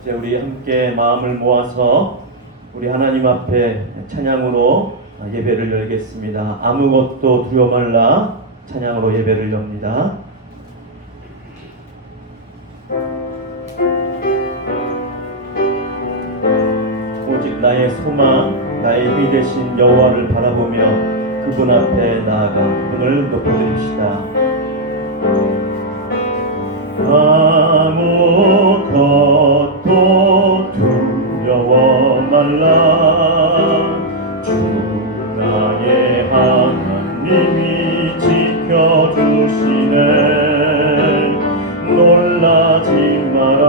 이제 우리 함께 마음을 모아서 우리 하나님 앞에 찬양으로 예배를 열겠습니다. 아무것도 두려워 말라 찬양으로 예배를 엽니다. 오직 나의 소망, 나의 힘이 되신 여호와를 바라보며 그분 앞에 나아가 그분을 높여드립시다. 아무것도 두려워 말라. 주 나의 하나님이 지켜주시네. 놀라지 마라.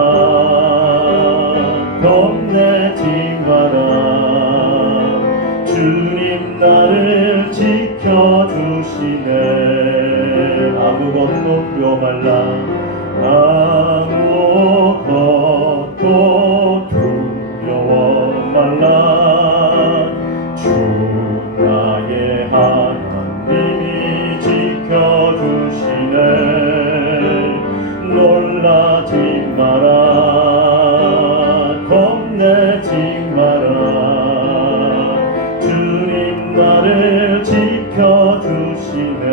겁내지 마라. 주님 나를 지켜주시네. 아무것도 두려워 말라. 아무것도 두려워 말라. 주 나의 하나님이 지켜주시네. 놀라지 마라. 겁내지 마라. 주님 나를 지켜주시네.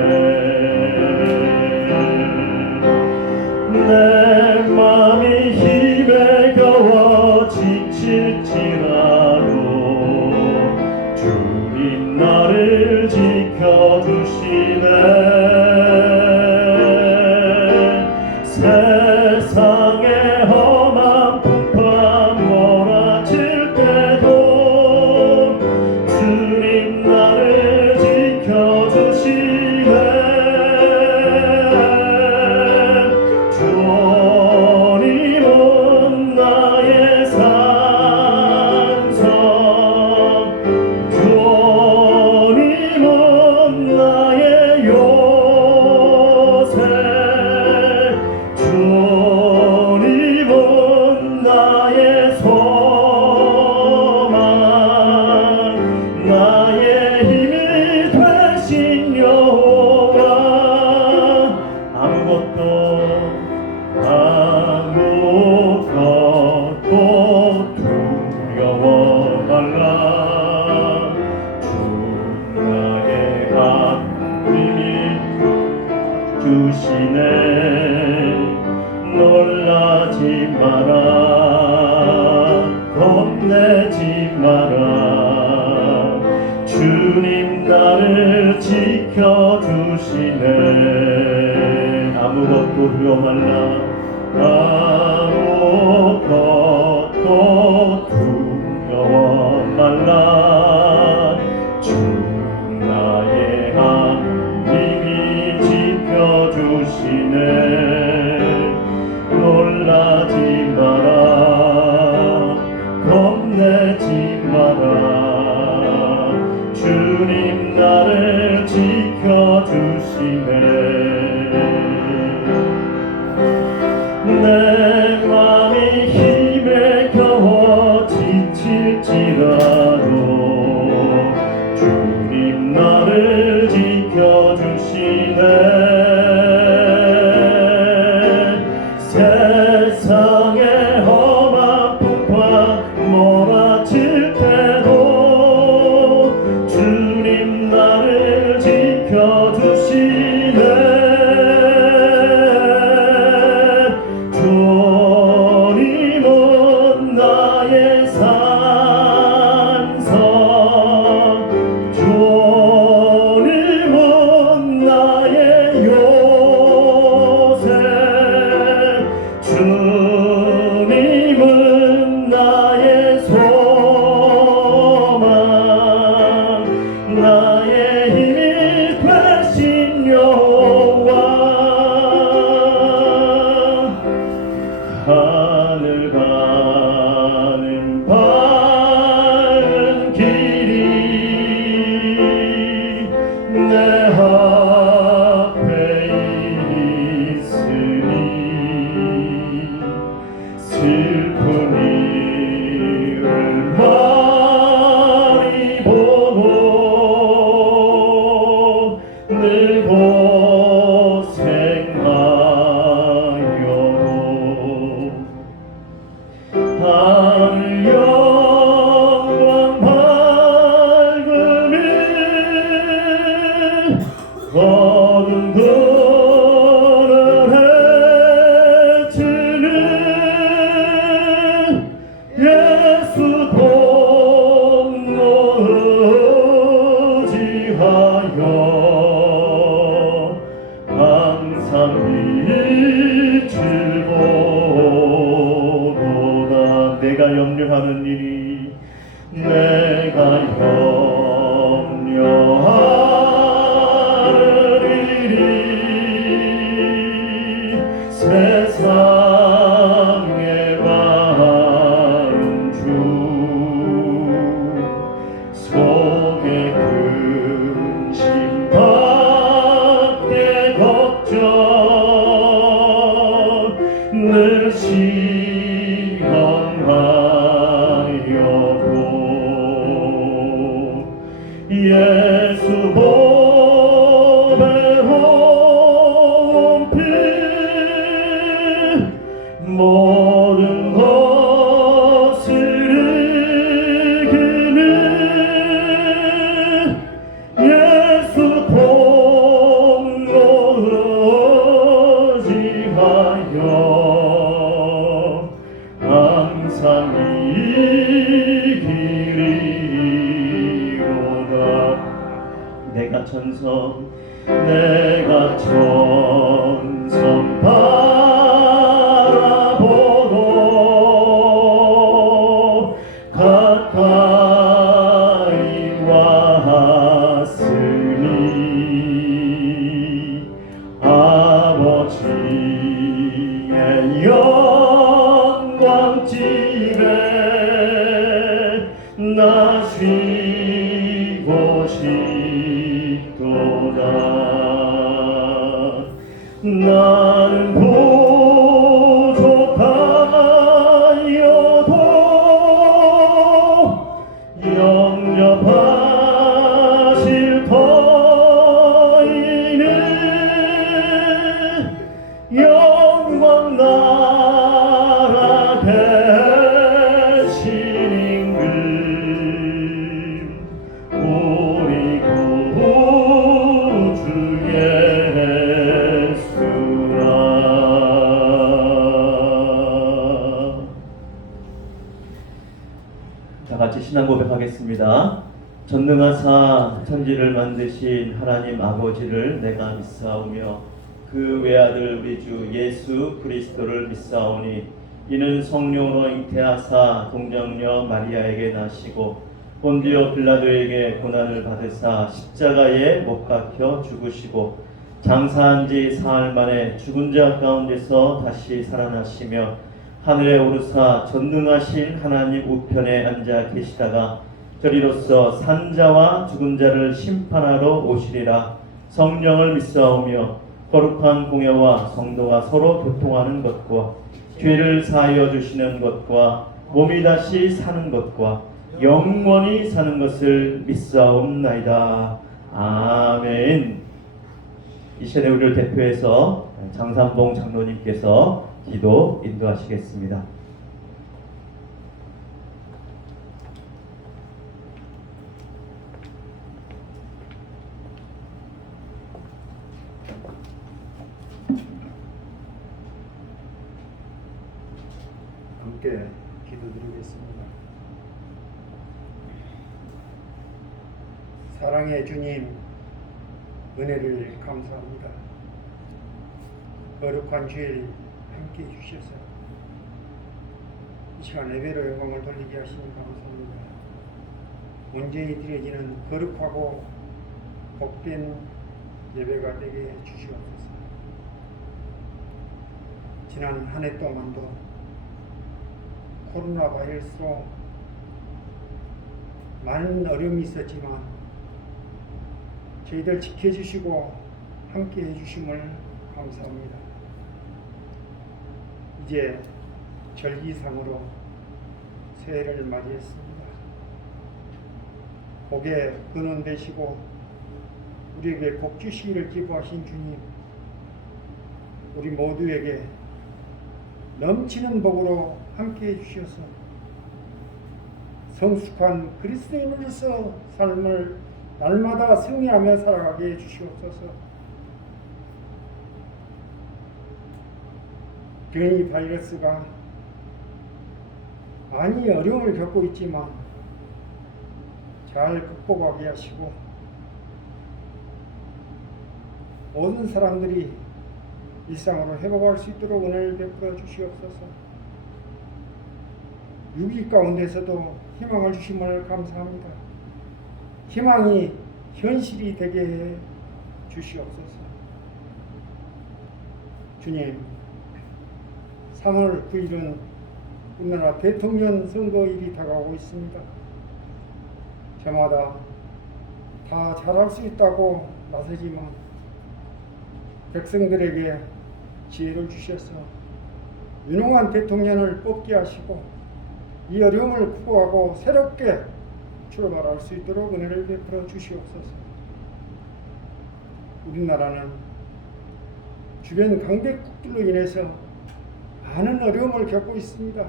내 맘이 힘에 겨워 지칠지라도 주님 나를 지켜주시네. 세상의 험한 풍파 몰아칠 때도 주님 나를 지켜주시네. 주님은 나의 산성, 주님은 나의 요새, 주님은 나의 소망, 나의 힘이 되신 여호와. 아무것도 두려워 말라. 주 나의 하나님이 주시네. 놀라지 마라. 겁내지 마라. 주님 나를 지켜주시네. 아무것도 두려워 말라. 아무것도 두려워 말라. 주 나의 하나님이 지켜주시네. 놀라지 마라. 겁내지 마라. 주님 나를 지켜주시네. 내 맘이 힘에 겨워 지칠지라도 주님 나를 지켜주시네. 세상의 험한 풍파 몰아칠 때도 주님 나를 지켜주시네. 주님은 나의 산성, 주님은 나의 요새, 주님은 나의 소망, 나의 힘이 되신 여호와. 하늘 가는 바른 길이 내 앞에 있으니 슬픈 일을 많이 보고 늘 고생하여도 하늘 영광 밝음이 어둠 헤치는 예수 공로 지하여 항상 빛을 보도다. 내가 염려하는 일이 내가 염려하는 일이 세상에 많은 주 속에 근심 밖에 걱정 늘 시험하여도 예수 보배 온피 모든 것을 이기는 예수 공로 의지하여 항상 이기리로다. 내가 천성 바라보고 가까이 왔으니 아버지의 영광집에 나 쉬고 싶도다. 나는 부족하여도 영접하실 터이는 영광 나라 대신 임금 우리 구주 예수라. 다 같이 신앙 고백하겠습니다. 전능하사 천지를 만드신 하나님 아버지를 내가 믿사오며 그 외아들 우리 주 예수 그리스도를 믿사오니 이는 성령으로 잉태하사 동정녀 마리아에게 나시고 본디오 빌라도에게 고난을 받으사 십자가에 못 박혀 죽으시고 장사한 지 사흘 만에 죽은 자 가운데서 다시 살아나시며 하늘에 오르사 전능하신 하나님 우편에 앉아 계시다가 저리로서 산자와 죽은 자를 심판하러 오시리라. 성령을 믿사오며 거룩한 공예와 성도가 서로 교통하는 것과 죄를 사하여 주시는 것과 몸이 다시 사는 것과 영원히 사는 것을 믿사옵나이다. 아멘. 이 시간에 우리를 대표해서 장산봉 장로님께서 기도 인도하시겠습니다. 함께 기도드리겠습니다. 사랑의 주님, 은혜를 감사합니다. 거룩한 주일 함께 해주셔서 이 시간 예배로 영광을 돌리게 하시니 감사합니다. 온전히 드려지는 거룩하고 복된 예배가 되게 해주시옵소서. 지난 한 해 동안도 코로나 바이러스로 많은 어려움이 있었지만 저희들 지켜주시고 함께 해주심을 감사합니다. 이제 절기상으로 새해를 맞이했습니다. 복의 근원 되시고 우리에게 복 주시기를 기도하신 주님, 우리 모두에게 넘치는 복으로 함께해 주셔서 성숙한 그리스도인으로서 삶을 날마다 승리하며 살아가게 해 주시옵소서. 변이 바이러스가 많이 어려움을 겪고 있지만 잘 극복하게 하시고 모든 사람들이 일상으로 회복할 수 있도록 은혜를 베풀어 주시옵소서. 위기 가운데서도 희망을 주심을 감사합니다. 희망이 현실이 되게 해 주시옵소서. 주님, 3월 9일은 우리나라 대통령 선거일이 다가오고 있습니다. 저마다 다 잘할 수 있다고 나서지만 백성들에게 지혜를 주셔서 유능한 대통령을 뽑게 하시고 이 어려움을 극복하고 새롭게 출발할 수 있도록 은혜를 베풀어 주시옵소서. 우리나라는 주변 강대국들로 인해서 많은 어려움을 겪고 있습니다.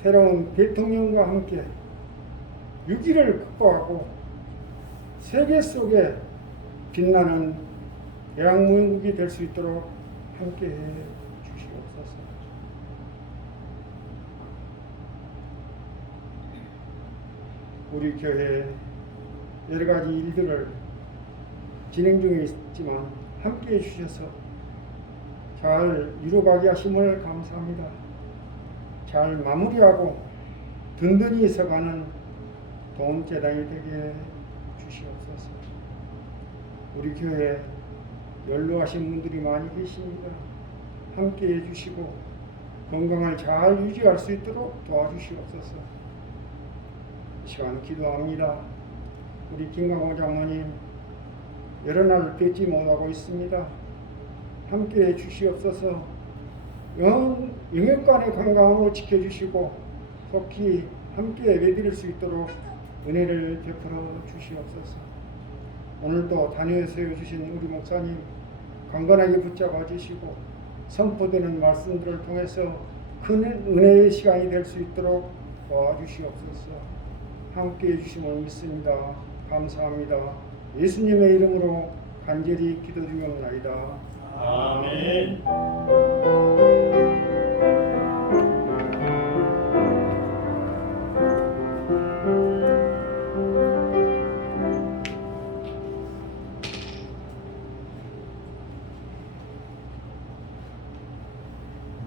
새로운 대통령과 함께 위기를 극복하고 세계 속에 빛나는 대한민국이 될 수 있도록 함께해 주시옵소서. 우리 교회 여러 가지 일들을 진행 중에 있지만 함께해 주셔서 잘 이루어가게 하심을 감사합니다. 잘 마무리하고 든든히 서가는 도움재단이 되게 주시옵소서. 우리 교회 연로하신 분들이 많이 계십니다. 함께해 주시고 건강을 잘 유지할 수 있도록 도와주시옵소서. 이 시간 기도합니다. 우리 김강호 장로님 여러 날 뵙지 못하고 있습니다. 함께해 주시옵소서. 영역간의 건강으로 지켜주시고 속히 함께 예배드릴 수 있도록 은혜를 베풀어 주시옵소서. 오늘도 단위에 세워주신 우리 목사님 강건하게 붙잡아 주시고 선포되는 말씀들을 통해서 큰 은혜의 시간이 될 수 있도록 도와주시옵소서. 함께해 주심을 믿습니다. 감사합니다. 예수님의 이름으로 간절히 기도드리옵나이다. 아멘.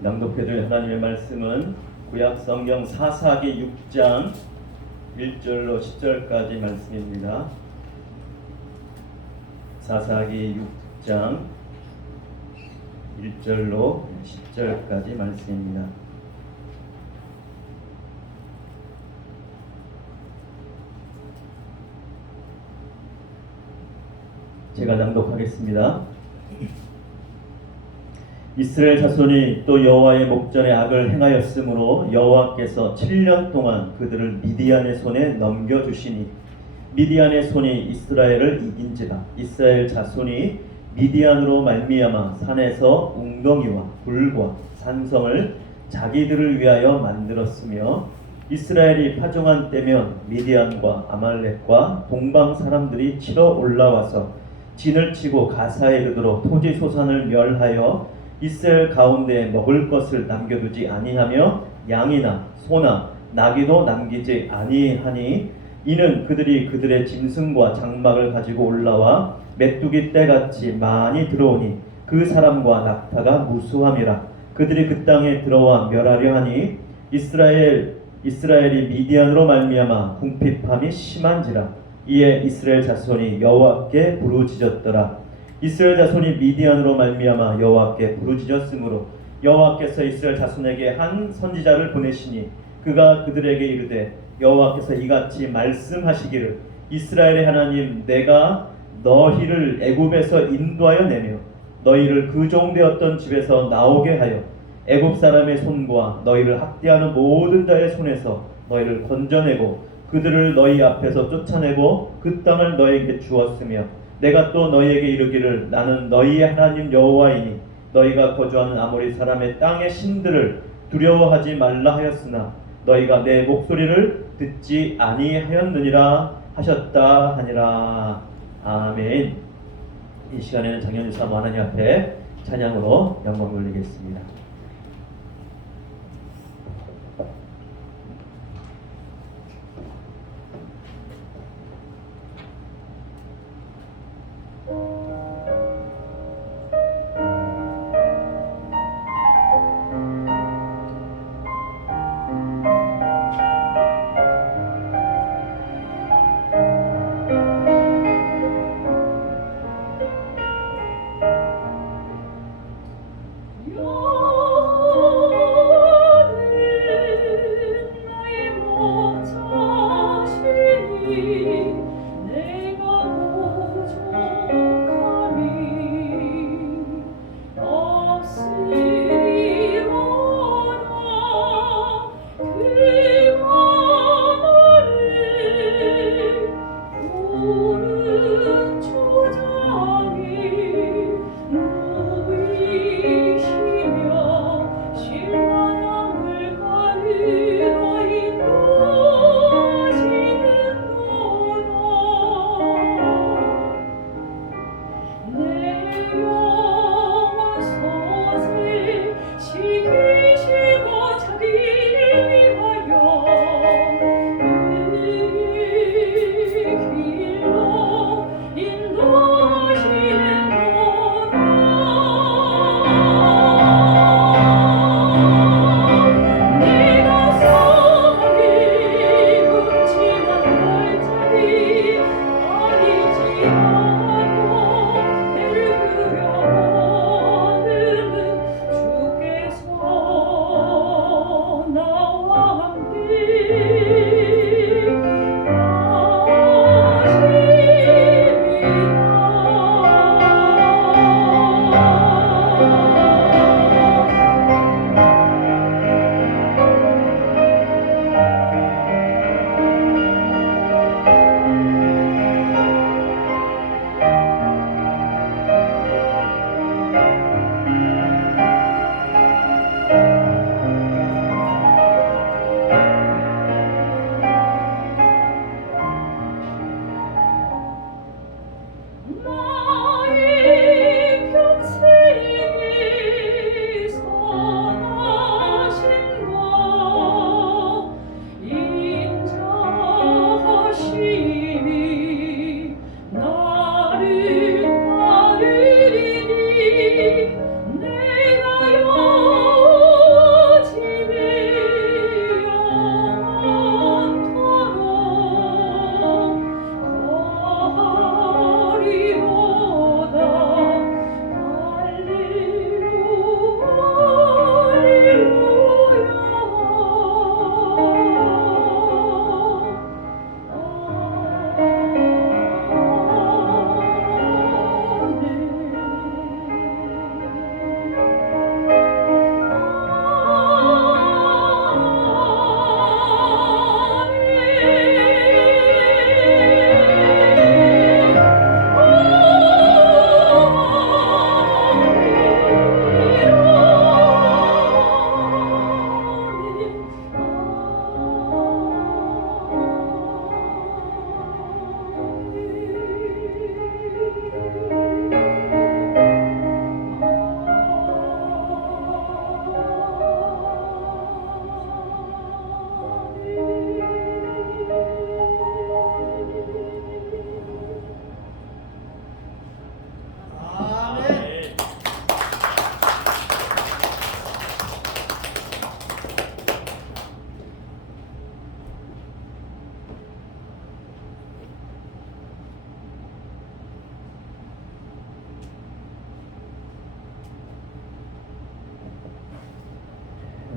낭독해드릴 하나님의 말씀은 구약 성경 사사기 6장 1절로 10절까지 말씀입니다. 사사기 6장 1절로 10절까지 말씀입니다. 제가 낭독하겠습니다. 이스라엘 자손이 또 여호와의 목전에 악을 행하였으므로 여호와께서 7년 동안 그들을 미디안의 손에 넘겨주시니 미디안의 손이 이스라엘을 이긴지라. 이스라엘 자손이 미디안으로 말미암아 산에서 웅덩이와 불과 산성을 자기들을 위하여 만들었으며 이스라엘이 파종한 때면 미디안과 아말렉과 동방 사람들이 치러 올라와서 진을 치고 가사에 이르도록 토지 소산을 멸하여 이스라엘 가운데 먹을 것을 남겨두지 아니하며 양이나 소나 나귀도 남기지 아니하니 이는 그들이 그들의 짐승과 장막을 가지고 올라와 메뚜기 떼같이 많이 들어오니 그 사람과 낙타가 무수함이라. 그들이 그 땅에 들어와 멸하려 하니 이스라엘이 미디안으로 말미암아 궁핍함이 심한지라. 이에 이스라엘 자손이 여호와께 부르짖었더라. 이스라엘 자손이 미디안으로 말미암아 여호와께 부르짖었으므로 여호와께서 이스라엘 자손에게 한 선지자를 보내시니 그가 그들에게 이르되 여호와께서 이같이 말씀하시기를 이스라엘의 하나님 내가 너희를 애굽에서 인도하여 내며 너희를 그 종되었던 집에서 나오게 하여 애굽 사람의 손과 너희를 학대하는 모든 자의 손에서 너희를 건져내고 그들을 너희 앞에서 쫓아내고 그 땅을 너희에게 주었으며 내가 또 너희에게 이르기를 나는 너희의 하나님 여호와이니 너희가 거주하는 아모리 사람의 땅의 신들을 두려워하지 말라 하였으나 너희가 내 목소리를 듣지 아니하였느니라 하셨다 하니라. 아멘. 이 시간에는 장현유사 하나님 앞에 찬양으로 영광 돌리겠습니다.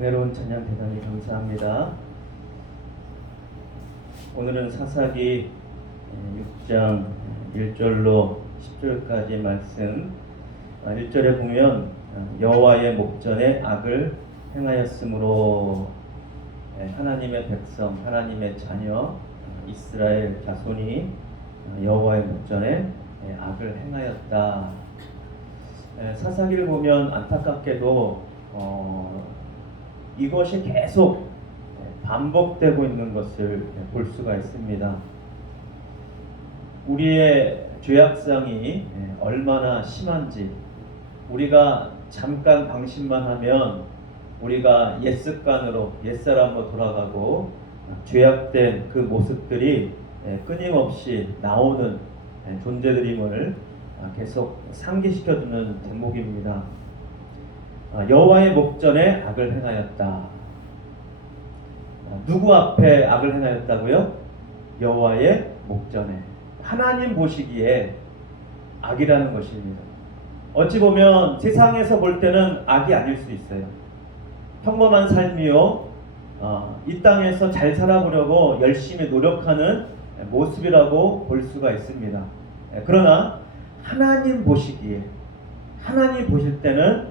은혜로운 찬양 대단히 감사합니다. 오늘은 사사기 6장 1절로 10절까지 말씀. 1절에 보면 여호와의 목전에 악을 행하였으므로 하나님의 백성, 하나님의 자녀 이스라엘 자손이 여호와의 목전에 악을 행하였다. 사사기를 보면 안타깝게도 이것이 계속 반복되고 있는 것을 볼 수가 있습니다. 우리의 죄악상이 얼마나 심한지 우리가 잠깐 방심만 하면 우리가 옛습관으로 옛사람으로 돌아가고 죄악된 그 모습들이 끊임없이 나오는 존재들임을 계속 상기시켜주는 대목입니다. 여호와의 목전에 악을 행하였다. 누구 앞에 악을 행하였다고요? 여호와의 목전에. 하나님 보시기에 악이라는 것입니다. 어찌 보면 세상에서 볼 때는 악이 아닐 수 있어요. 평범한 삶이요, 이 땅에서 잘 살아보려고 열심히 노력하는 모습이라고 볼 수가 있습니다. 그러나 하나님 보시기에, 하나님 보실 때는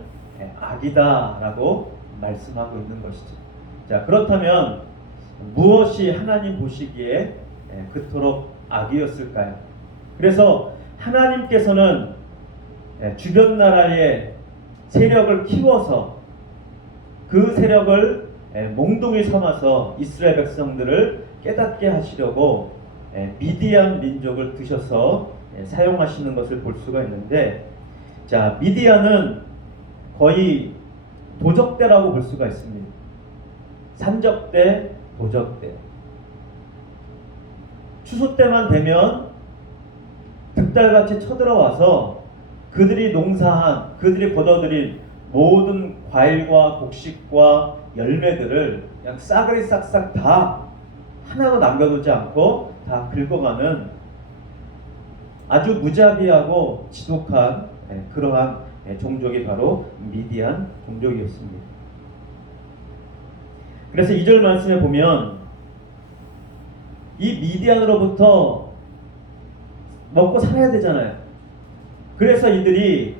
악이다라고 말씀하고 있는 것이죠. 자, 그렇다면 무엇이 하나님 보시기에 그토록 악이었을까요? 그래서 하나님께서는 주변 나라의 세력을 키워서 그 세력을 몽둥이 삼아서 이스라엘 백성들을 깨닫게 하시려고 미디안 민족을 드셔서 사용하시는 것을 볼 수가 있는데, 자, 미디안은 거의 도적대라고 볼 수가 있습니다. 산적대, 도적대. 추수 때만 되면 득달같이 쳐들어와서 그들이 농사한, 그들이 거둬들인 모든 과일과 곡식과 열매들을 그냥 싸그리 싹싹 다 하나도 남겨두지 않고 다 긁어가는 아주 무자비하고 지독한 그러한 종족이 바로 미디안 종족이었습니다. 그래서 2절 말씀에 보면 이 미디안으로부터 먹고 살아야 되잖아요. 그래서 이들이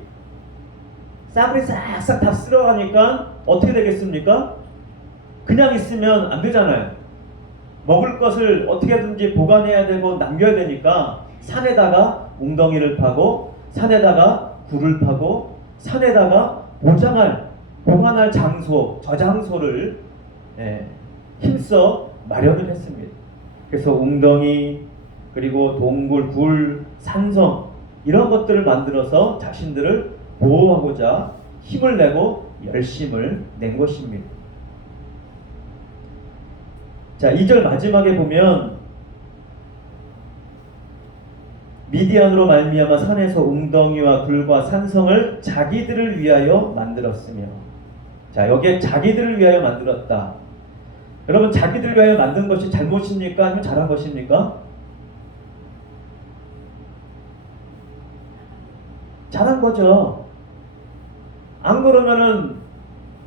싸그리 싹싹 다 쓸어가니까 어떻게 되겠습니까? 그냥 있으면 안 되잖아요. 먹을 것을 어떻게든지 보관해야 되고 남겨야 되니까 산에다가 웅덩이를 파고, 산에다가 굴을 파고, 산에다가 보관할 장소, 저장소를 힘써 마련을 했습니다. 그래서 웅덩이, 그리고 동굴, 굴, 산성 이런 것들을 만들어서 자신들을 보호하고자 힘을 내고 열심을 낸 것입니다. 자, 2절 마지막에 보면 미디안으로 말미암아 산에서 웅덩이와 굴과 산성을 자기들을 위하여 만들었으며, 자, 여기에 자기들을 위하여 만들었다. 여러분, 자기들을 위하여 만든 것이 잘못입니까? 아니면 잘한 것입니까? 잘한 거죠. 안 그러면은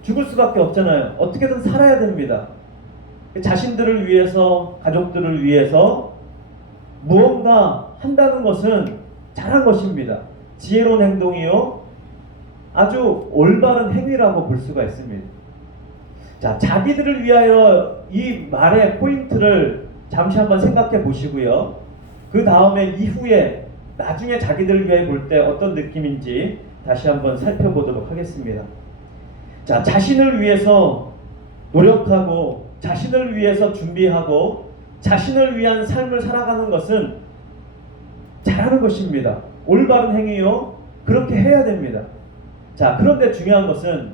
죽을 수밖에 없잖아요. 어떻게든 살아야 됩니다. 자신들을 위해서, 가족들을 위해서 무언가 한다는 것은 잘한 것입니다. 지혜로운 행동이요, 아주 올바른 행위라고 볼 수가 있습니다. 자, 자기들을 위하여 이 말의 포인트를 잠시 한번 생각해 보시고요. 그 다음에 이후에 나중에 자기들을 위해 볼 때 어떤 느낌인지 다시 한번 살펴보도록 하겠습니다. 자, 자신을 위해서 노력하고 자신을 위해서 준비하고 자신을 위한 삶을 살아가는 것은 잘하는 것입니다. 올바른 행위요, 그렇게 해야 됩니다. 자, 그런데 중요한 것은,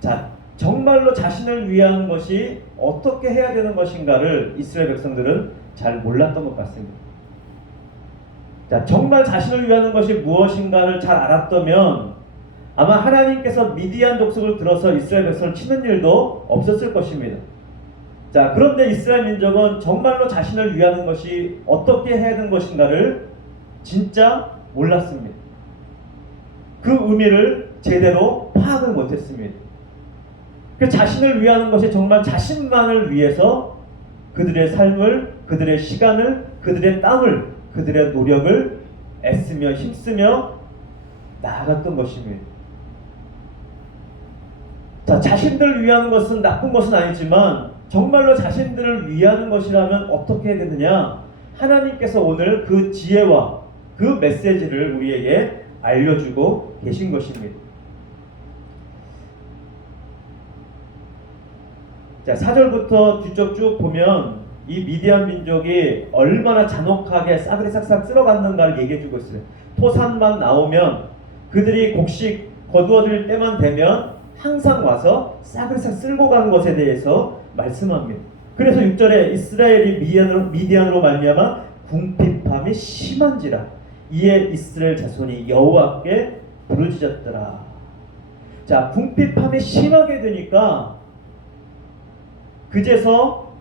자, 정말로 자신을 위한 것이 어떻게 해야 되는 것인가를 이스라엘 백성들은 잘 몰랐던 것 같습니다. 자, 정말 자신을 위하는 것이 무엇인가를 잘 알았다면 아마 하나님께서 미디안 족속을 들어서 이스라엘 백성을 치는 일도 없었을 것입니다. 자, 그런데 이스라엘 민족은 정말로 자신을 위하는 것이 어떻게 해야 되는 것인가를 진짜 몰랐습니다. 그 의미를 제대로 파악을 못했습니다. 그 자신을 위하는 것이 정말 자신만을 위해서 그들의 삶을, 그들의 시간을, 그들의 땀을, 그들의 노력을 애쓰며 힘쓰며 나아갔던 것입니다. 자, 자신들을 위하는 것은 나쁜 것은 아니지만 정말로 자신들을 위하는 것이라면 어떻게 해야 되느냐? 하나님께서 오늘 그 지혜와 그 메시지를 우리에게 알려주고 계신 것입니다. 자, 4절부터 뒤쪽 쭉 보면 이 미디안 민족이 얼마나 잔혹하게 싸그리 싹싹 쓸어갔는가를 얘기해주고 있어요. 토산만 나오면 그들이 곡식 거두어들 때만 되면 항상 와서 싸그리 싹 쓸고 가는 것에 대해서 말씀합니다. 그래서 6절에 이스라엘이 미디안으로 말미암아 궁핍함이 심한지라 이에 이스라엘 자손이 여호와께 부르짖었더라. 자, 궁핍함이 심하게 되니까 그제서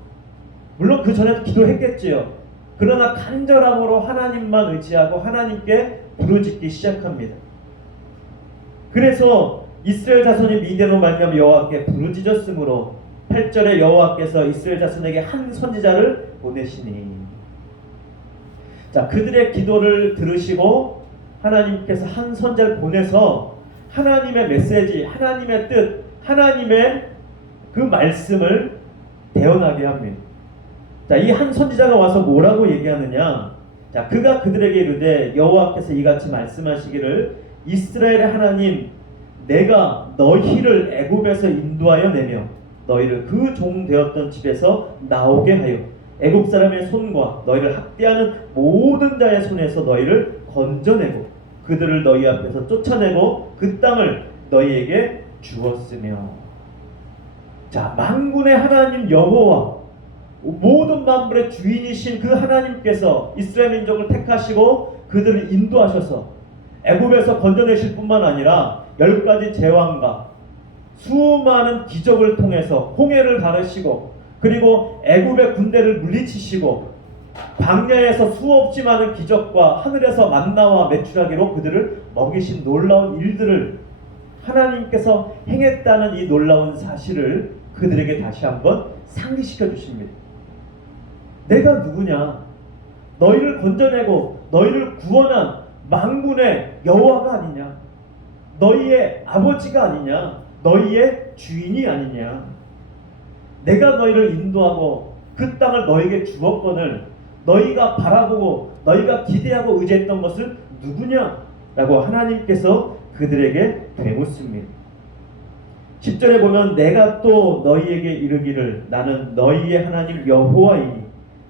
물론 그 전에도 기도했겠지요. 그러나 간절함으로 하나님만 의지하고 하나님께 부르짖기 시작합니다. 그래서 이스라엘 자손이 미디안으로 말미암아 여호와께 부르짖었으므로 8절에 여호와께서 이스라엘 자손에게 한 선지자를 보내시니, 자, 그들의 기도를 들으시고 하나님께서 한 선지자를 보내서 하나님의 메시지, 하나님의 뜻, 하나님의 그 말씀을 대언하게 합니다. 자, 이 한 선지자가 와서 뭐라고 얘기하느냐? 자, 그가 그들에게 이르되 여호와께서 이같이 말씀하시기를 이스라엘의 하나님 내가 너희를 애굽에서 인도하여 내며 너희를 그 종 되었던 집에서 나오게 하여 애굽 사람의 손과 너희를 학대하는 모든 자의 손에서 너희를 건져내고 그들을 너희 앞에서 쫓아내고 그 땅을 너희에게 주었으며. 자, 만군의 하나님 여호와 모든 만물의 주인이신 그 하나님께서 이스라엘 민족을 택하시고 그들을 인도하셔서 애굽에서 건져내실 뿐만 아니라 10가지 제왕과 수많은 기적을 통해서 홍해를 가르시고 그리고 애굽의 군대를 물리치시고 광야에서 수없이 많은 기적과 하늘에서 만나와 메추라기로 그들을 먹이신 놀라운 일들을 하나님께서 행했다는 이 놀라운 사실을 그들에게 다시 한번 상기시켜 주십니다. 내가 누구냐? 너희를 건져내고 너희를 구원한 만군의 여호와가 아니냐? 너희의 아버지가 아니냐? 너희의 주인이 아니냐? 내가 너희를 인도하고 그 땅을 너희에게 주었거늘 너희가 바라보고 너희가 기대하고 의지했던 것은 누구냐? 라고 하나님께서 그들에게 되묻습니다. 10절에 보면 내가 또 너희에게 이르기를 나는 너희의 하나님 여호와이니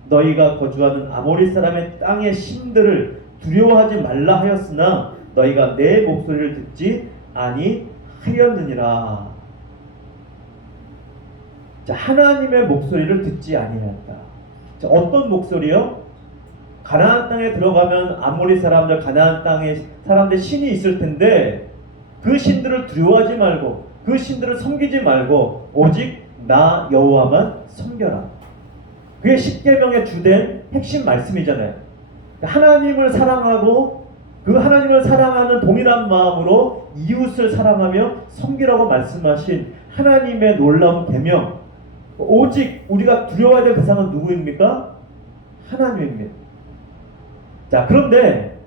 너희가 거주하는 아모리 사람의 땅의 신들을 두려워하지 말라 하였으나 너희가 내 목소리를 듣지 아니하였느니라. 자, 하나님의 목소리를 듣지 아니하였다. 자, 어떤 목소리요? 가나안 땅에 들어가면 아모리 사람들, 가나안 땅에 사람들 신이 있을 텐데 그 신들을 두려워하지 말고 그 신들을 섬기지 말고 오직 나 여호와만 섬겨라. 그게 십계명의 주된 핵심 말씀이잖아요. 하나님을 사랑하고 그 하나님을 사랑하는 동일한 마음으로 이웃을 사랑하며 섬기라고 말씀하신 하나님의 놀라운 계명. 오직 우리가 두려워해야 될 대상은 누구입니까? 하나님입니다. 자, 그런데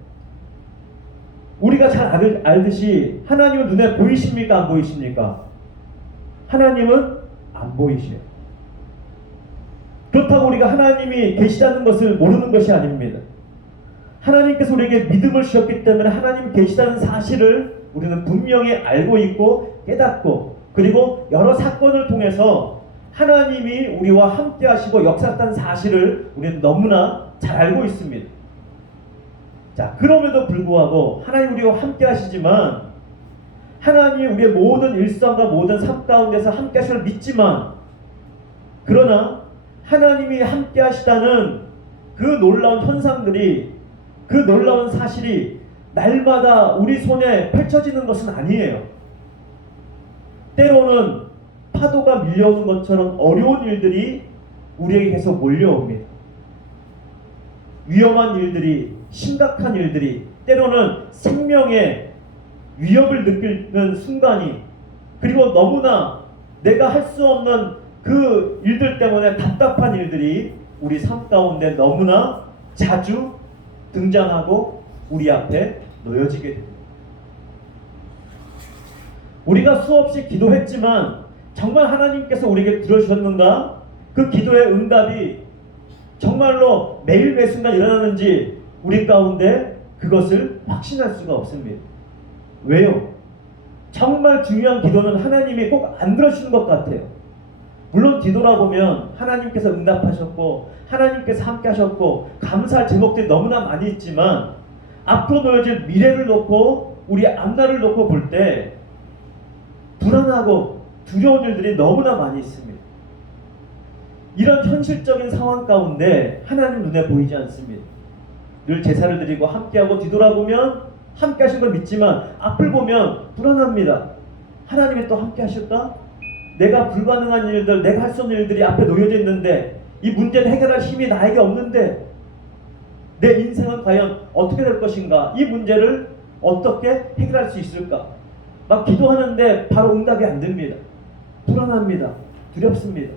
우리가 잘 알듯이 하나님은 눈에 보이십니까? 안 보이십니까? 하나님은 안 보이셔요. 그렇다고 우리가 하나님이 계시다는 것을 모르는 것이 아닙니다. 하나님께서 우리에게 믿음을 주셨기 때문에 하나님 계시다는 사실을 우리는 분명히 알고 있고 깨닫고 그리고 여러 사건을 통해서 하나님이 우리와 함께 하시고 역사했다는 사실을 우리는 너무나 잘 알고 있습니다. 자, 그럼에도 불구하고 하나님 우리와 함께 하시지만 하나님이 우리의 모든 일상과 모든 삶 가운데서 함께 하시는 걸 믿지만 그러나 하나님이 함께 하시다는 그 놀라운 현상들이 그 놀라운 사실이 날마다 우리 손에 펼쳐지는 것은 아니에요. 때로는 파도가 밀려오는 것처럼 어려운 일들이 우리에게 계속 몰려옵니다. 위험한 일들이, 심각한 일들이, 때로는 생명의 위협을 느끼는 순간이, 그리고 너무나 내가 할 수 없는 그 일들 때문에 답답한 일들이 우리 삶 가운데 너무나 자주 등장하고 우리 앞에 놓여지게 됩니다. 우리가 수없이 기도했지만 정말 하나님께서 우리에게 들어주셨는가? 그 기도의 응답이 정말로 매일 매 순간 일어나는지 우리 가운데 그것을 확신할 수가 없습니다. 왜요? 정말 중요한 기도는 하나님이 꼭 안 들어주시는 것 같아요. 물론 뒤돌아보면 하나님께서 응답하셨고 하나님께서 함께 하셨고 감사할 제목들이 너무나 많이 있지만 앞으로 놓여질 미래를 놓고 우리 앞날을 놓고 볼 때 불안하고 두려운 일들이 너무나 많이 있습니다. 이런 현실적인 상황 가운데 하나님 눈에 보이지 않습니다. 늘 제사를 드리고 함께하고 뒤돌아보면 함께 하신 걸 믿지만 앞을 보면 불안합니다. 하나님이 또 함께 하실까? 내가 불가능한 일들, 내가 할 수 없는 일들이 앞에 놓여져 있는데 이 문제를 해결할 힘이 나에게 없는데 내 인생은 과연 어떻게 될 것인가? 이 문제를 어떻게 해결할 수 있을까? 막 기도하는데 바로 응답이 안 됩니다. 불안합니다. 두렵습니다.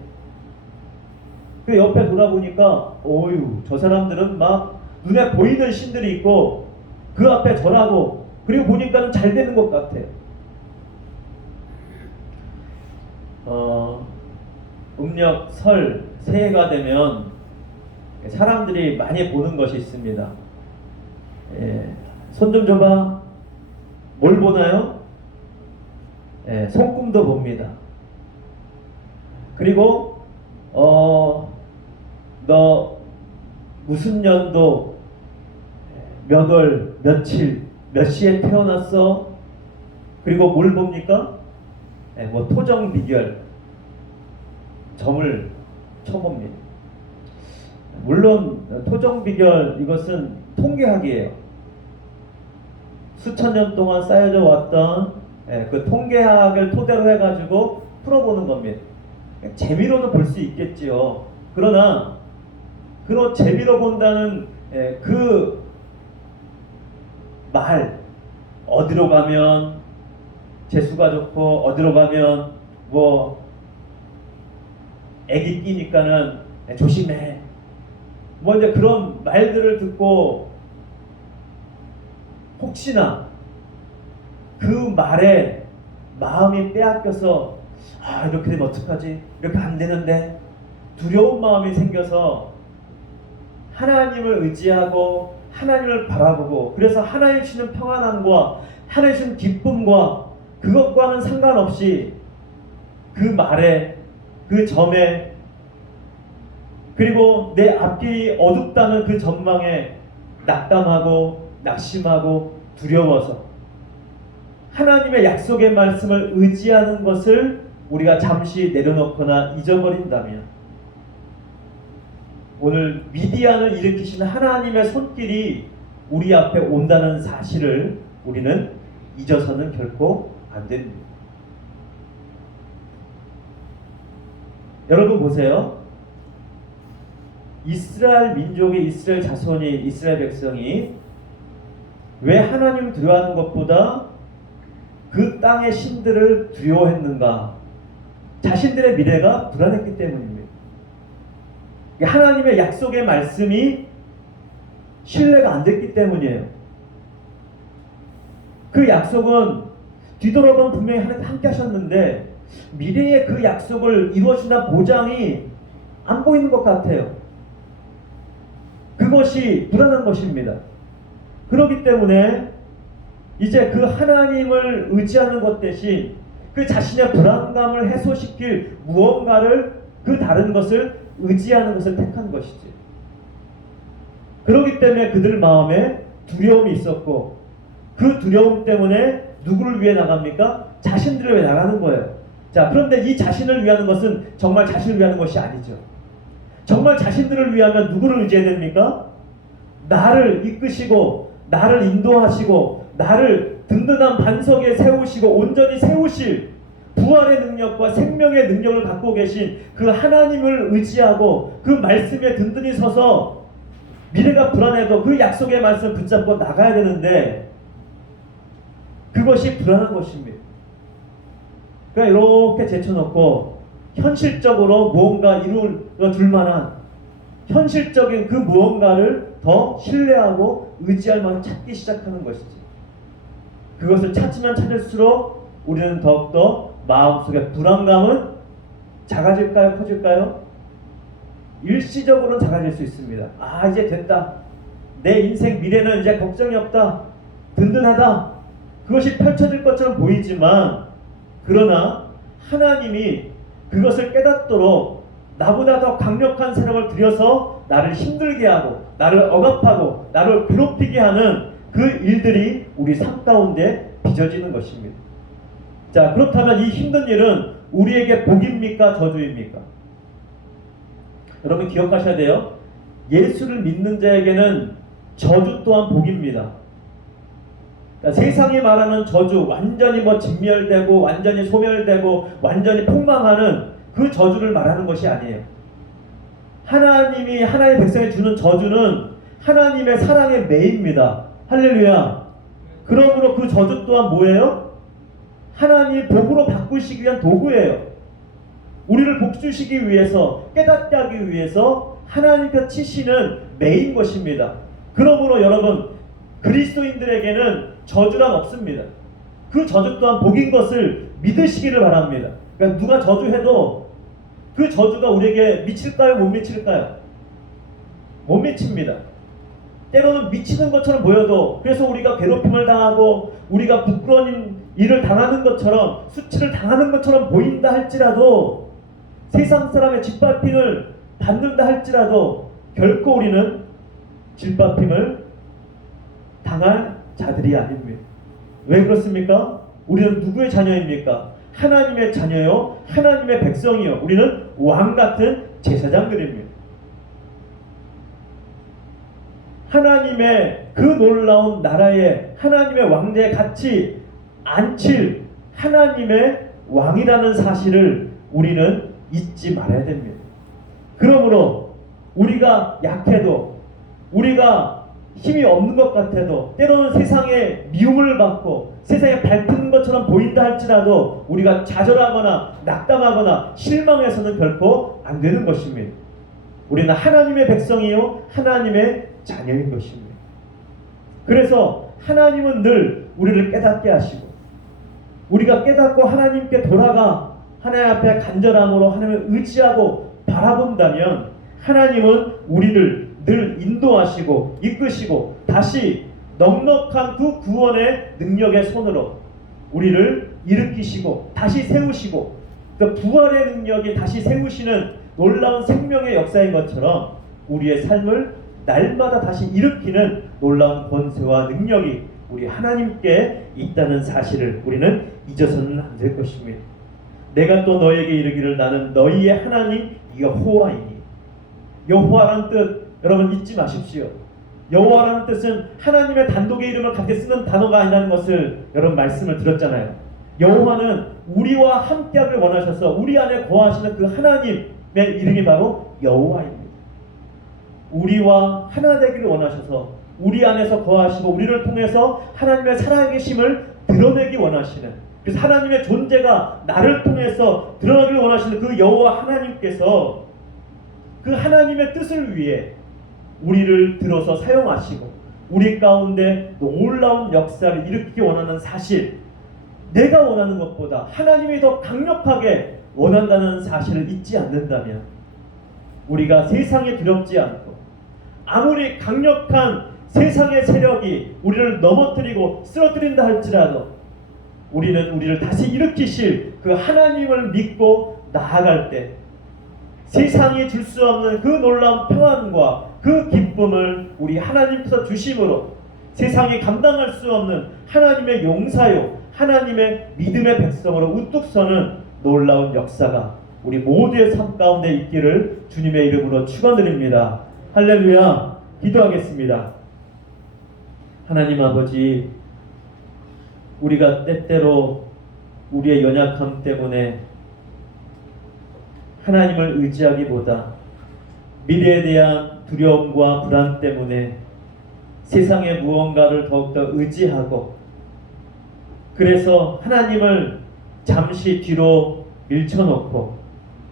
그 옆에 돌아보니까 어휴, 저 사람들은 막 눈에 보이는 신들이 있고 그 앞에 절하고 그리고 보니까는 잘 되는 것 같아요. 음력 설 새해가 되면 사람들이 많이 보는 것이 있습니다. 손 좀 줘봐. 뭘 보나요? 손금도 봅니다. 그리고 너 무슨 년도 몇 월 며칠 몇 시에 태어났어? 그리고 뭘 봅니까? 뭐 토정 비결 점을 쳐봅니다. 물론 토정 비결 이것은 통계학이에요. 수천 년 동안 쌓여져 왔던 그 통계학을 토대로 해가지고 풀어보는 겁니다. 재미로도 볼 수 있겠지요. 그러나 그런 재미로 본다는 그 말, 어디로 가면 재수가 좋고 어디로 가면 뭐 애기 끼니까는 조심해, 뭐 이제 그런 말들을 듣고 혹시나 그 말에 마음이 빼앗겨서 아 이렇게 되면 어떡하지, 이렇게 안 되는데 두려운 마음이 생겨서 하나님을 의지하고 하나님을 바라보고 그래서 하나님 주시는 평안함과 하나님 주시는 기쁨과 그것과는 상관없이 그 말에 그 점에 그리고 내 앞길이 어둡다는 그 전망에 낙담하고 낙심하고 두려워서 하나님의 약속의 말씀을 의지하는 것을 우리가 잠시 내려놓거나 잊어버린다면 오늘 미디안을 일으키시는 하나님의 손길이 우리 앞에 온다는 사실을 우리는 잊어서는 결코 안 됩니다. 여러분 보세요. 이스라엘 민족이, 이스라엘 자손이, 이스라엘 백성이 왜 하나님을 두려워하는 것보다 그 땅의 신들을 두려워했는가? 자신들의 미래가 불안했기 때문입니다. 하나님의 약속의 말씀이 신뢰가 안 됐기 때문이에요. 그 약속은 뒤돌아보면 분명히 하나님 함께 하셨는데 미래의 그 약속을 이루어준다는 보장이 안 보이는 것 같아요. 그것이 불안한 것입니다. 그렇기 때문에 이제 그 하나님을 의지하는 것 대신 그 자신의 불안감을 해소시킬 무언가를 그 다른 것을 의지하는 것을 택한 것이지. 그렇기 때문에 그들 마음에 두려움이 있었고 그 두려움 때문에 누구를 위해 나갑니까? 자신들을 위해 나가는 거예요. 자, 그런데 이 자신을 위하는 것은 정말 자신을 위하는 것이 아니죠. 정말 자신들을 위하면 누구를 의지해야 됩니까? 나를 이끄시고 나를 인도하시고 나를 든든한 반석에 세우시고 온전히 세우실 부활의 능력과 생명의 능력을 갖고 계신 그 하나님을 의지하고 그 말씀에 든든히 서서 미래가 불안해도 그 약속의 말씀을 붙잡고 나가야 되는데 그것이 불안한 것입니다. 그러니까 이렇게 제쳐놓고 현실적으로 무언가 이루어줄 만한 현실적인 그 무언가를 더 신뢰하고 의지할 만한 찾기 시작하는 것이지. 그것을 찾으면 찾을수록 우리는 더욱더 마음속에 불안감은 작아질까요? 커질까요? 일시적으로는 작아질 수 있습니다. 아, 이제 됐다. 내 인생 미래는 이제 걱정이 없다. 든든하다. 그것이 펼쳐질 것처럼 보이지만 그러나 하나님이 그것을 깨닫도록 나보다 더 강력한 세력을 들여서 나를 힘들게 하고 나를 억압하고 나를 괴롭히게 하는 그 일들이 우리 삶 가운데 빚어지는 것입니다. 자, 그렇다면 이 힘든 일은 우리에게 복입니까? 저주입니까? 여러분 기억하셔야 돼요. 예수를 믿는 자에게는 저주 또한 복입니다. 그러니까 세상이 말하는 저주, 완전히 진멸되고 완전히 소멸되고 완전히 폭망하는 그 저주를 말하는 것이 아니에요. 하나님이 하나님의 백성에 주는 저주는 하나님의 사랑의 매입니다. 할렐루야. 그러므로 그 저주 또한 뭐예요? 하나님이 복으로 바꾸시기 위한 도구예요. 우리를 복 주시기 위해서, 깨닫게 하기 위해서 하나님께 치시는 매인 것입니다. 그러므로 여러분, 그리스도인들에게는 저주란 없습니다. 그 저주 또한 복인 것을 믿으시기를 바랍니다. 그러니까 누가 저주해도 그 저주가 우리에게 미칠까요? 못 미칠까요? 못 미칩니다. 때로는 미치는 것처럼 보여도, 그래서 우리가 괴롭힘을 당하고 우리가 부끄러운 일을 당하는 것처럼, 수치를 당하는 것처럼 보인다 할지라도, 세상 사람의 짓밟힘을 받는다 할지라도 결코 우리는 짓밟힘을 당할 자들이 아닙니다. 왜 그렇습니까? 우리는 누구의 자녀입니까? 하나님의 자녀요, 하나님의 백성이요. 우리는 왕같은 제사장들입니다. 하나님의 그 놀라운 나라에, 하나님의 왕대에 같이 앉힐 하나님의 왕이라는 사실을 우리는 잊지 말아야 됩니다. 그러므로 우리가 약해도, 우리가 힘이 없는 것 같아도, 때로는 세상에 미움을 받고 세상에 밟히는 것처럼 보인다 할지라도 우리가 좌절하거나 낙담하거나 실망해서는 결코 안 되는 것입니다. 우리는 하나님의 백성이요, 하나님의 자녀인 것입니다. 그래서 하나님은 늘 우리를 깨닫게 하시고, 우리가 깨닫고 하나님께 돌아가 하나님 앞에 간절함으로 하나님을 의지하고 바라본다면 하나님은 우리를 늘 인도하시고 이끄시고 다시 넉넉한 그 구원의 능력의 손으로 우리를 일으키시고 다시 세우시고, 그 부활의 능력이 다시 세우시는 놀라운 생명의 역사인 것처럼 우리의 삶을 날마다 다시 일으키는 놀라운 권세와 능력이 우리 하나님께 있다는 사실을 우리는 잊어서는 안 될 것입니다. 내가 또 너에게 이르기를 나는 너희의 하나님 여호와이니. 여호와라는 뜻 여러분 잊지 마십시오. 여호와라는 뜻은 하나님의 단독의 이름을 갖게 쓰는 단어가 아니라는 것을 여러분 말씀을 드렸잖아요. 여호와는 우리와 함께하길 원하셔서 우리 안에 거하시는 그 하나님의 이름이 바로 여호와입니다. 우리와 하나 되기를 원하셔서 우리 안에서 거하시고 우리를 통해서 하나님의 살아계심을 드러내기 원하시는, 그래서 하나님의 존재가 나를 통해서 드러나기를 원하시는 그 여호와 하나님께서 그 하나님의 뜻을 위해 우리를 들어서 사용하시고 우리 가운데 놀라운 역사를 일으키기 원하는 사실, 내가 원하는 것보다 하나님이 더 강력하게 원한다는 사실을 잊지 않는다면 우리가 세상에 두렵지 않고 아무리 강력한 세상의 세력이 우리를 넘어뜨리고 쓰러뜨린다 할지라도 우리는 우리를 다시 일으키실 그 하나님을 믿고 나아갈 때 세상이 줄 수 없는 그 놀라운 평안과 그 기쁨을 우리 하나님께서 주심으로 세상이 감당할 수 없는 하나님의 용사요, 하나님의 믿음의 백성으로 우뚝 서는 놀라운 역사가 우리 모두의 삶 가운데 있기를 주님의 이름으로 축원드립니다. 할렐루야. 기도하겠습니다. 하나님 아버지, 우리가 때때로 우리의 연약함 때문에 하나님을 의지하기보다 미래에 대한 두려움과 불안 때문에 세상의 무언가를 더욱더 의지하고, 그래서 하나님을 잠시 뒤로 밀쳐놓고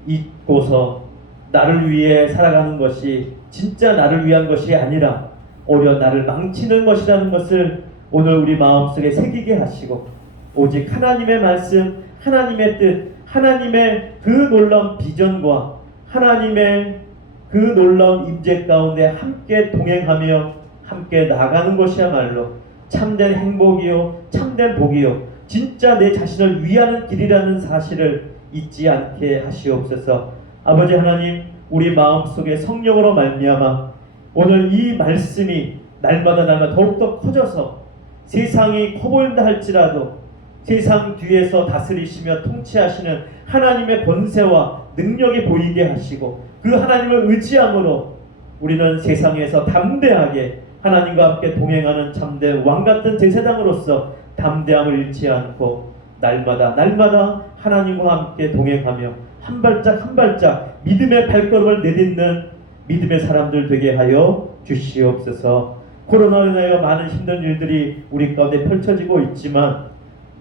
잊고서 나를 위해 살아가는 것이 진짜 나를 위한 것이 아니라 오히려 나를 망치는 것이라는 것을 오늘 우리 마음속에 새기게 하시고, 오직 하나님의 말씀, 하나님의 뜻, 하나님의 그 놀라운 비전과 하나님의 그 놀라운 임재 가운데 함께 동행하며 함께 나가는 것이야말로 참된 행복이요 참된 복이요 진짜 내 자신을 위하는 길이라는 사실을 잊지 않게 하시옵소서. 아버지 하나님, 우리 마음속에 성령으로 말미암아 오늘 이 말씀이 날마다 더욱더 커져서 세상이 커 보인다 할지라도 세상 뒤에서 다스리시며 통치하시는 하나님의 권세와 능력이 보이게 하시고 그 하나님을 의지함으로 우리는 세상에서 담대하게 하나님과 함께 동행하는 참된 왕같은 제사장으로서 담대함을 잃지 않고 날마다 하나님과 함께 동행하며 한 발짝 믿음의 발걸음을 내딛는 믿음의 사람들 되게 하여 주시옵소서. 코로나로 인하여 많은 힘든 일들이 우리 가운데 펼쳐지고 있지만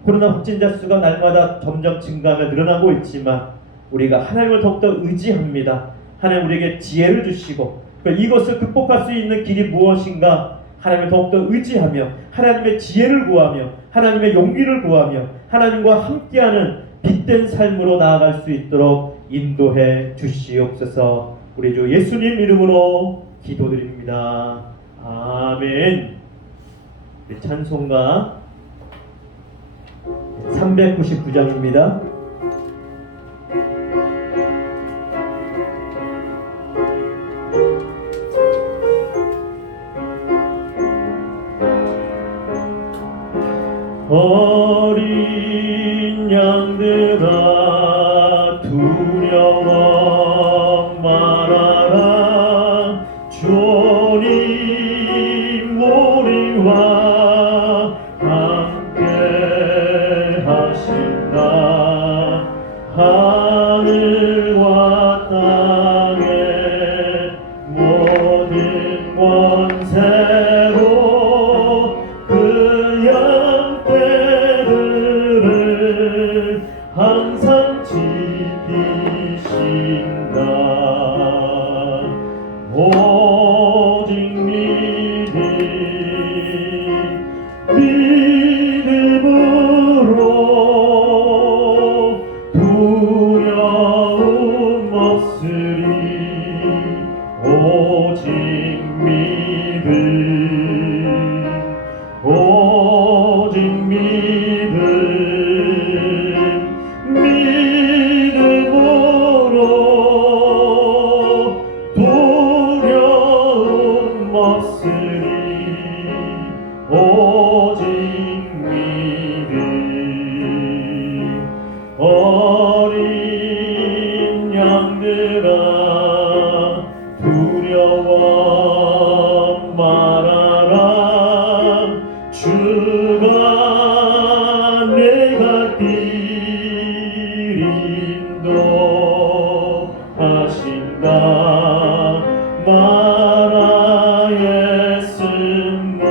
코로나 확진자 수가 날마다 점점 증가하며 늘어나고 있지만 우리가 하나님을 더욱더 의지합니다. 하나님 우리에게 지혜를 주시고 이것을 극복할 수 있는 길이 무엇인가 하나님을 더욱더 의지하며 하나님의 지혜를 구하며 하나님의 용기를 구하며 하나님과 함께하는 빛된 삶으로 나아갈 수 있도록 인도해 주시옵소서. 우리 주 예수님 이름으로 기도드립니다. 아멘. 찬송가 399장입니다. 어린 양들아 두려워 말아라. 주님 우리와 함께 하신다. 하늘과 땅의 모든 권세로 그 양떼들을 항상 지키신다. 오직 믿음으로 두려움 없으리. 오직 믿음으로 두려움 없으리. 오직 믿음. 어린 양들아 두려워 말아라. 주가 내가 길 인도하신다. 마라의 쓴물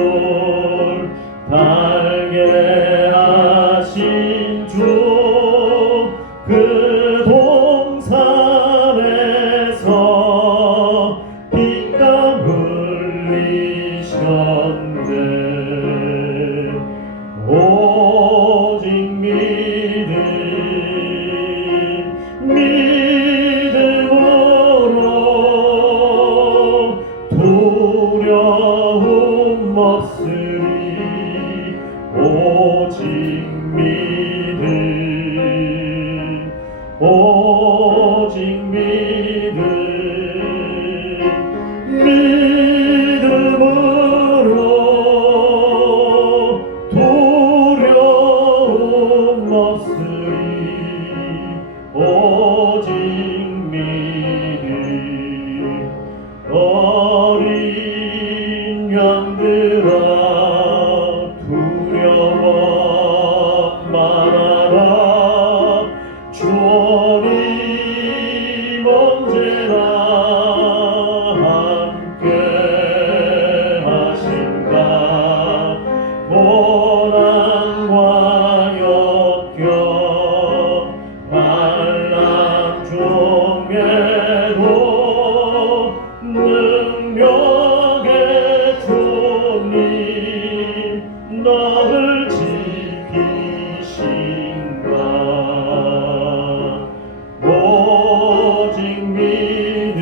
달게 하신 주 그 동산에서 빗감 흘리셨네. 오직 믿음으로 두려움 없으리. 오직 오직 믿음으로 두려움 없으리. 오직 믿음. 어린 양들아 두려워 말아라. 주님 언제나 함께 하신다. 고난과 역경 만난 중에도 능력의 주님 너를 지키신다. 오직 믿음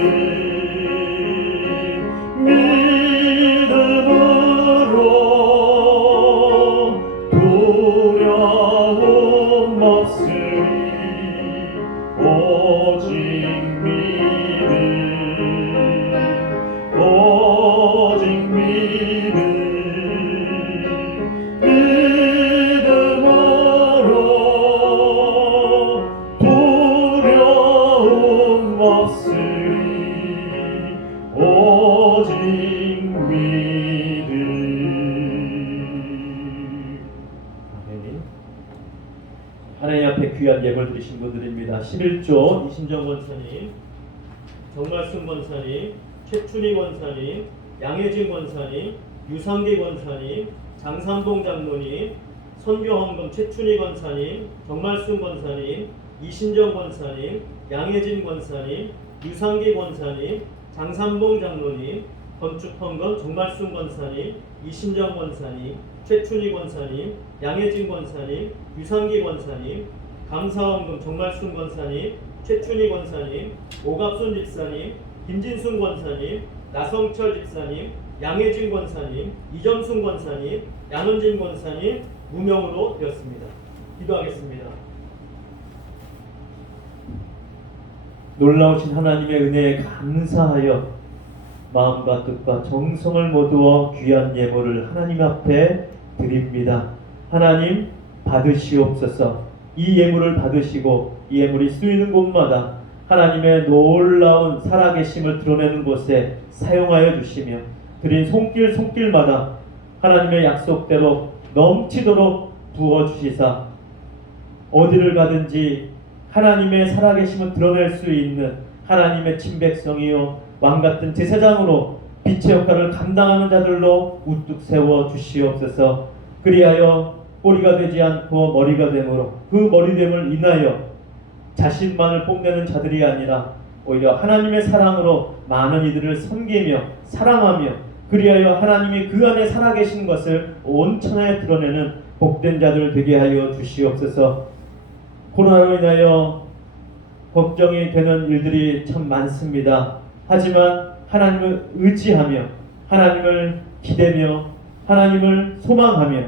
없으리 오직 믿으리. 아멘. 하나님 앞에 귀한 예물 드리신 분들입니다. 11조 이신정 권사님, 정말순 권사님, 최춘희 권사님, 양혜진 권사님, 유상기 권사님, 장삼봉 장로님, 선교헌금 최춘희 권사님, 정말순 권사님, 이신정 권사님, 양혜진 권사님, 유상기 권사님, 장삼봉 장로님, 건축헌금 정말순 권사님, 이신정 권사님, 최춘희 권사님, 양혜진 권사님, 유상기 권사님, 감사헌금 정말순 권사님, 최춘희 권사님, 오갑순 집사님, 김진순 권사님, 나성철 집사님, 양혜진 권사님, 이점순 권사님, 양은진 권사님 무명으로 되었습니다. 기도하겠습니다. 놀라우신 하나님의 은혜에 감사하여 마음과 뜻과 정성을 모두어 귀한 예물을 하나님 앞에 드립니다. 하나님 받으시옵소서. 이 예물을 받으시고 이 예물이 쓰이는 곳마다 하나님의 놀라운 살아계심을 드러내는 곳에 사용하여 주시며 드린 손길마다 하나님의 약속대로 넘치도록 부어주시사 어디를 가든지 하나님의 살아계심을 드러낼 수 있는 하나님의 친백성이요 왕같은 제사장으로 빛의 역할을 감당하는 자들로 우뚝 세워 주시옵소서. 그리하여 꼬리가 되지 않고 머리가 되므로 그 머리됨을 인하여 자신만을 뽐내는 자들이 아니라 오히려 하나님의 사랑으로 많은 이들을 섬기며 사랑하며 그리하여 하나님이 그 안에 살아계신 것을 온천에 드러내는 복된 자들 되게 하여 주시옵소서. 코로나로 인하여 걱정이 되는 일들이 참 많습니다. 하지만 하나님을 의지하며 하나님을 기대며 하나님을 소망하며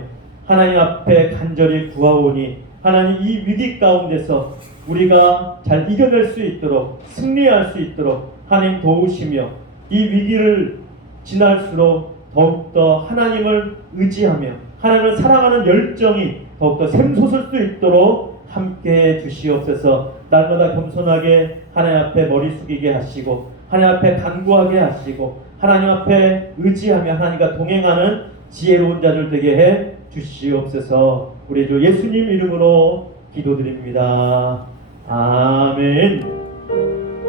하나님 앞에 간절히 구하오니 하나님 이 위기 가운데서 우리가 잘 이겨낼 수 있도록 승리할 수 있도록 하나님 도우시며 이 위기를 지날수록 더욱더 하나님을 의지하며 하나님을 사랑하는 열정이 더욱더 샘솟을 수 있도록 함께해 주시옵소서. 날마다 겸손하게 하나님 앞에 머리 숙이게 하시고 하나님 앞에 간구하게 하시고 하나님 앞에 의지하며 하나님과 동행하는 지혜로운 자들 되게 해 주시옵소서. 우리 주 예수님 이름으로 기도드립니다. 아멘.